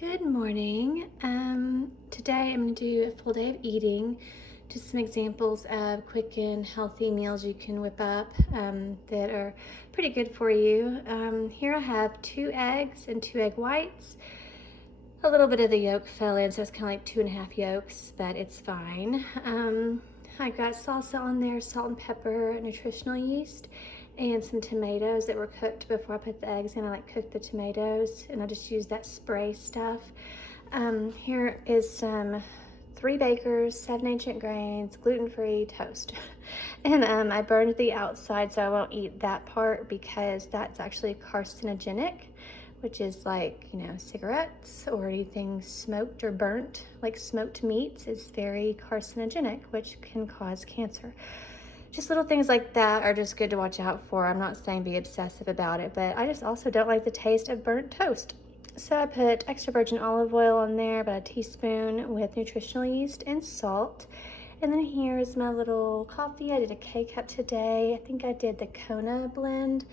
Good morning. Today I'm going to do a full day of eating. Just some examples of quick and healthy meals you can whip up that are pretty good for you. Here I have 2 eggs and 2 egg whites. A little bit of the yolk fell in, so it's kind of like 2.5 yolks, but it's fine. I got salsa on there, salt and pepper, nutritional yeast, and some tomatoes that were cooked before I put the eggs in. I cooked the tomatoes, and I just used that spray stuff. Here is some 3 bakers, 7 ancient grains, gluten-free toast. And I burned the outside, so I won't eat that part because that's actually carcinogenic, which is like, cigarettes or anything smoked or burnt, like smoked meats, is very carcinogenic, which can cause cancer. Just little things like that are just good to watch out for. I'm not saying be obsessive about it, but I just also don't like the taste of burnt toast. So I put extra virgin olive oil on there, about a teaspoon, with nutritional yeast and salt. And then here's my little coffee. I did a K-cup today. I think I did the Kona blend.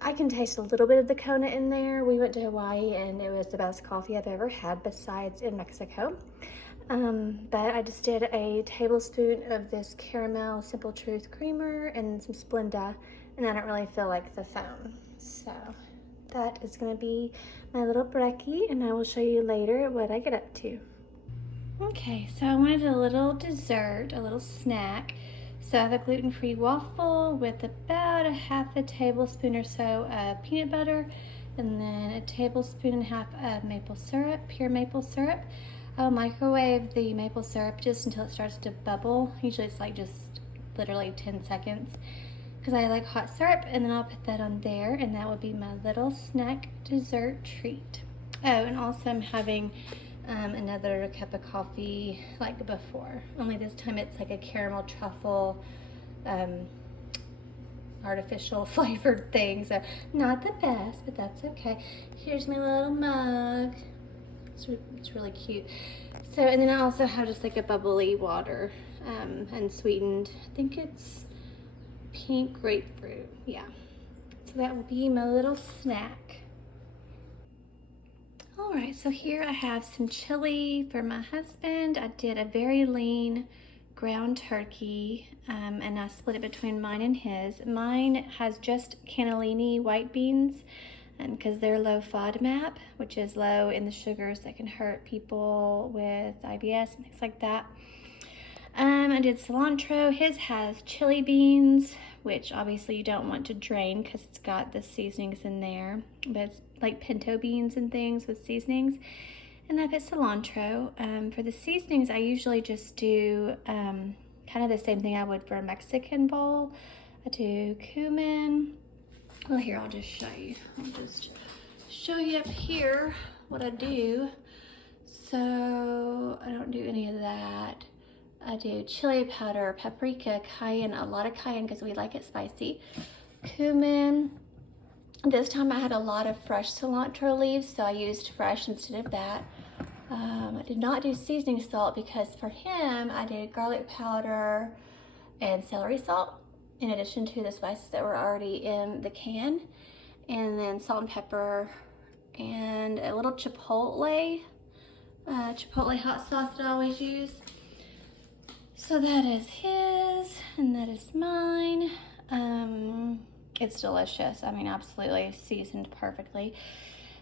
I can taste a little bit of the Kona in there. We went to Hawaii and it was the best coffee I've ever had besides in Mexico. But I just did a tablespoon of this caramel Simple Truth creamer and some Splenda, and I don't really feel like the foam. So that is gonna be my little brekkie, and I will show you later what I get up to. Okay, so I wanted a little dessert, a little snack. So I have a gluten-free waffle with about a half a tablespoon or so of peanut butter, and then a tablespoon and a half of maple syrup, pure maple syrup. I'll microwave the maple syrup just until it starts to bubble. Usually it's like just literally 10 seconds because I like hot syrup, and then I'll put that on there, and that will be my little snack dessert treat. Oh, and also I'm having another cup of coffee like before, only this time it's like a caramel truffle artificial flavored thing, so not the best, but that's okay. Here's my little mug. It's really cute. So, and then I also have just like a bubbly water, unsweetened. I think it's pink grapefruit. Yeah. So that will be my little snack. All right, so here I have some chili for my husband. I did a very lean ground turkey, and I split it between mine and his. Mine has just cannellini white beans, because they're low FODMAP, which is low in the sugars that can hurt people with IBS and things like that. I did cilantro. His has chili beans, which obviously you don't want to drain because it's got the seasonings in there, but it's like pinto beans and things with seasonings. And I put cilantro. For the seasonings, I usually just do kind of the same thing I would for a Mexican bowl. I do cumin. Well, here, I'll just show you. I'll just show you up here what I do. So I don't do any of that. I do chili powder, paprika, cayenne, a lot of cayenne because we like it spicy. Cumin. This time I had a lot of fresh cilantro leaves, so I used fresh instead of that. I did not do seasoning salt because for him, I did garlic powder and celery salt, in addition to the spices that were already in the can, and then salt and pepper and a little chipotle hot sauce that I always use. So that is his and that is mine. It's delicious. I mean, absolutely seasoned perfectly.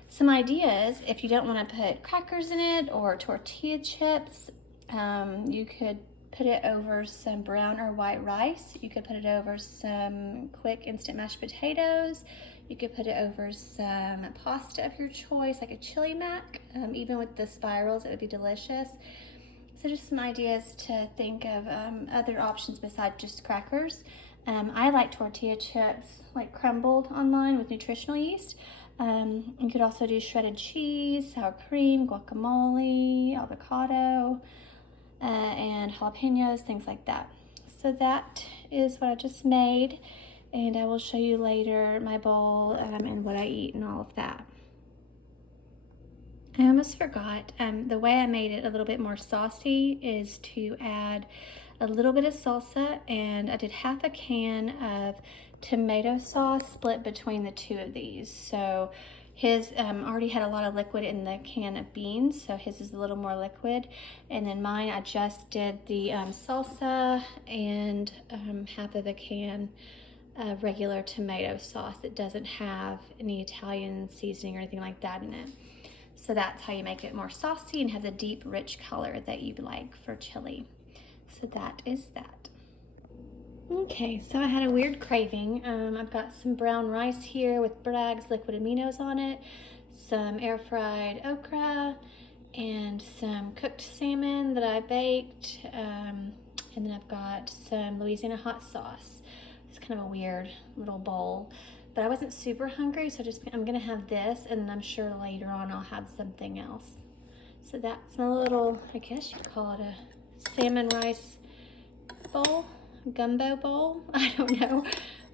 Some ideas: if you don't want to put crackers in it or tortilla chips, you could put it over some brown or white rice. You could put it over some quick instant mashed potatoes. You could put it over some pasta of your choice, like a chili mac. Even with the spirals, it would be delicious. So just some ideas to think of, other options besides just crackers. I like tortilla chips, like crumbled on mine with nutritional yeast. You could also do shredded cheese, sour cream, guacamole, avocado, and jalapenos, things like that. So that is what I just made, and I will show you later my bowl and what I eat and all of that. I almost forgot, the way I made it a little bit more saucy is to add a little bit of salsa, and I did half a can of tomato sauce split between the 2 of these. So His already had a lot of liquid in the can of beans, so his is a little more liquid. And then mine, I just did the salsa and half of the can of regular tomato sauce. It doesn't have any Italian seasoning or anything like that in it. So that's how you make it more saucy and have the deep, rich color that you like for chili. So that is that. Okay, so I had a weird craving. I've got some brown rice here with Bragg's liquid aminos on it, some air fried okra, and some cooked salmon that I baked. And then I've got some Louisiana hot sauce. It's kind of a weird little bowl, but I wasn't super hungry, so I'm gonna have this, and I'm sure later on I'll have something else. So that's my little, I guess you'd call it a salmon rice bowl. Gumbo bowl, I don't know,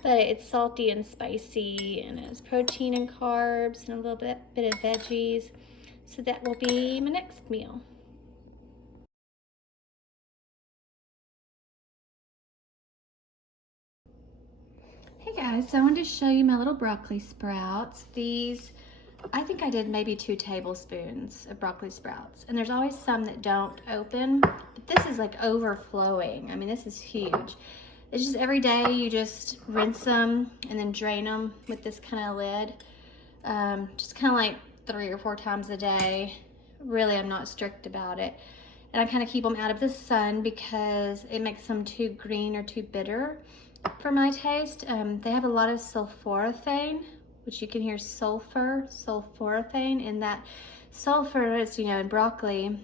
but it's salty and spicy, and it has protein and carbs and a little bit of veggies. So that will be my next meal. Hey guys, so I wanted to show you my little broccoli sprouts. These, I think I did maybe 2 tablespoons of broccoli sprouts, and there's always some that don't open, but this is like overflowing. I mean, this is huge. It's just every day you just rinse them and then drain them with this kind of lid. Just kind of like 3 or 4 times a day. Really, I'm not strict about it. And I kind of keep them out of the sun because it makes them too green or too bitter for my taste. They have a lot of sulforaphane, which you can hear sulforaphane, and that sulfur is, you know, in broccoli,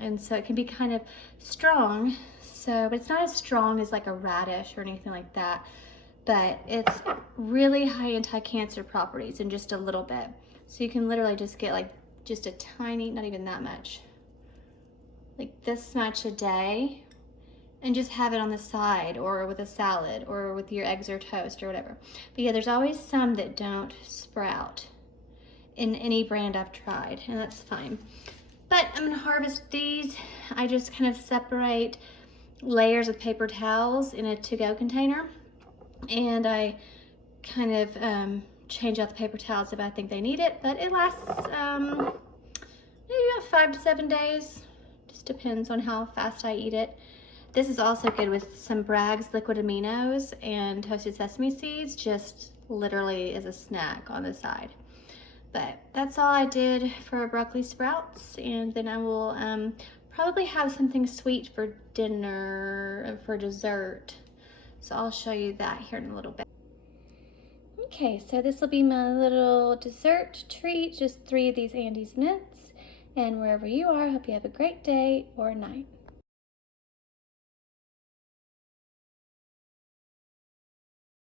and so it can be kind of strong. So, but it's not as strong as like a radish or anything like that, but it's really high anti-cancer properties in just a little bit. So you can literally just get like just a tiny, not even that much, like this much a day, and just have it on the side or with a salad or with your eggs or toast or whatever. But yeah, there's always some that don't sprout in any brand I've tried, and that's fine. But I'm gonna harvest these. I just kind of separate layers of paper towels in a to-go container, and I kind of change out the paper towels if I think they need it, but it lasts maybe about 5 to 7 days. Just depends on how fast I eat it. This is also good with some Bragg's liquid aminos and toasted sesame seeds, just literally as a snack on the side. But that's all I did for broccoli sprouts, and then I will probably have something sweet for dinner, for dessert. So I'll show you that here in a little bit. Okay, so this will be my little dessert treat, just 3 of these Andes nuts. And wherever you are, I hope you have a great day or night.